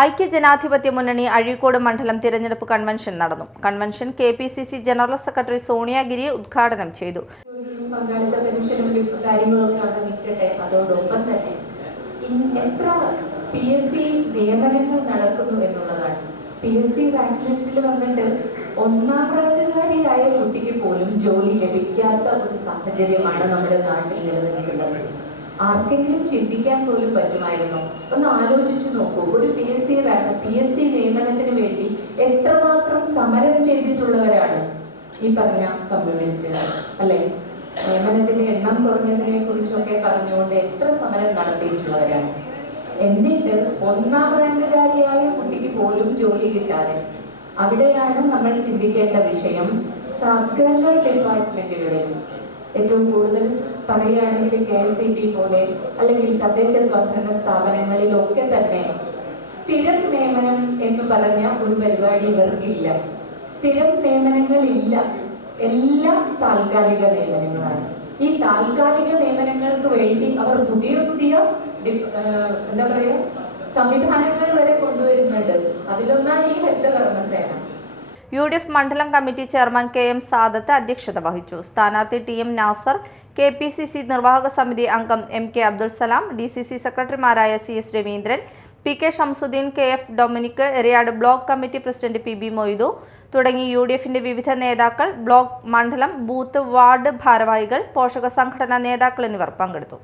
ഐക്യജനാധിപത്യ മുന്നണി അഴീക്കോട് മണ്ഡലം തിരഞ്ഞെടുപ്പ് കൺവെൻഷൻ നടന്നു. Convention KPCC general secretary Sonia Giri ഉദ്ഘാടനം ചെയ്തു. നിയമനങ്ങൾ നടക്കുന്നു എന്നുള്ളതാണ്. PSC റാങ്ക് ലിസ്റ്റിൽ വന്നിട്ട് ഒന്നാം റാങ്കുകാരിയായ കുട്ടിക്ക് പോലും ജോലി ലഭിക്കാത്ത ഒരു സാഹചര്യമാണ് നമ്മുടെ നാട്ടിൽ നിലനിൽക്കുന്നത്. ആർക്കെങ്കിലും ചിന്തിക്കാൻ പോലും പറ്റുമായിരുന്നോ? ഒന്ന് ആലോചിച്ചു നോക്കൂ. ഒരു PSC നിയമനത്തിന് വേണ്ടി എത്രമാത്രം സമരം ചെയ്തിട്ടുള്ളവരാണ് ഈ പറഞ്ഞ കമ്മ്യൂണിസ്റ്റുകാർ, അല്ലെ? നിയമനത്തിന്റെ എണ്ണം കുറഞ്ഞതിനെ കുറിച്ചൊക്കെ പറഞ്ഞുകൊണ്ട് എത്ര സമരം നടത്തിയിട്ടുള്ളവരാണ്. എന്നിട്ട് ഒന്നാം റാങ്കുകാരിയായ കുട്ടിക്ക് പോലും ജോലി കിട്ടാതെ, അവിടെയാണ് നമ്മൾ ചിന്തിക്കേണ്ട വിഷയം. സകല ഡിപ്പാർട്ട്മെന്റുകളിലും ഏറ്റവും കൂടുതൽ പറയുകയാണെങ്കിൽ KSEB പോലെ അല്ലെങ്കിൽ തദ്ദേശ സ്വയംഭരണ സ്ഥാപനങ്ങളിലൊക്കെ തന്നെ സ്ഥിരം നിയമനം എന്ന് പറഞ്ഞ ഒരു പരിപാടി ഇവർക്കില്ല. സ്ഥിരം നിയമനങ്ങളില്ല, എല്ലാം താൽക്കാലിക നിയമനങ്ങളാണ്. ഈ താൽക്കാലിക നിയമനങ്ങൾക്ക് വേണ്ടി അവർ പുതിയ എന്താ പറയാ സംവിധാനങ്ങൾ വരെ കൊണ്ടുവരുന്നുണ്ട്. അതിലൊന്നാണ് ഈ ഹരിതകർമ്മസേന. UDF മണ്ഡലം കമ്മിറ്റി ചെയർമാൻ KM സാദത്ത് അധ്യക്ഷത വഹിച്ചു. സ്ഥാനാർത്ഥി TM നാസർ, KPCC നിർവാഹക സമിതി അംഗം MK അബ്ദുൽ സലാം, DCC സെക്രട്ടറിമാരായ CS Raveendran, PK Shamsuddeen, KF Dominic, Eriyad block committee president PB Moidu തുടങ്ങി UDFന്റെ വിവിധ നേതാക്കൾ, ബ്ലോക്ക്, മണ്ഡലം, ബൂത്ത്, വാർഡ് ഭാരവാഹികൾ, പോഷക സംഘടനാ നേതാക്കൾ എന്നിവർ പങ്കെടുത്തു.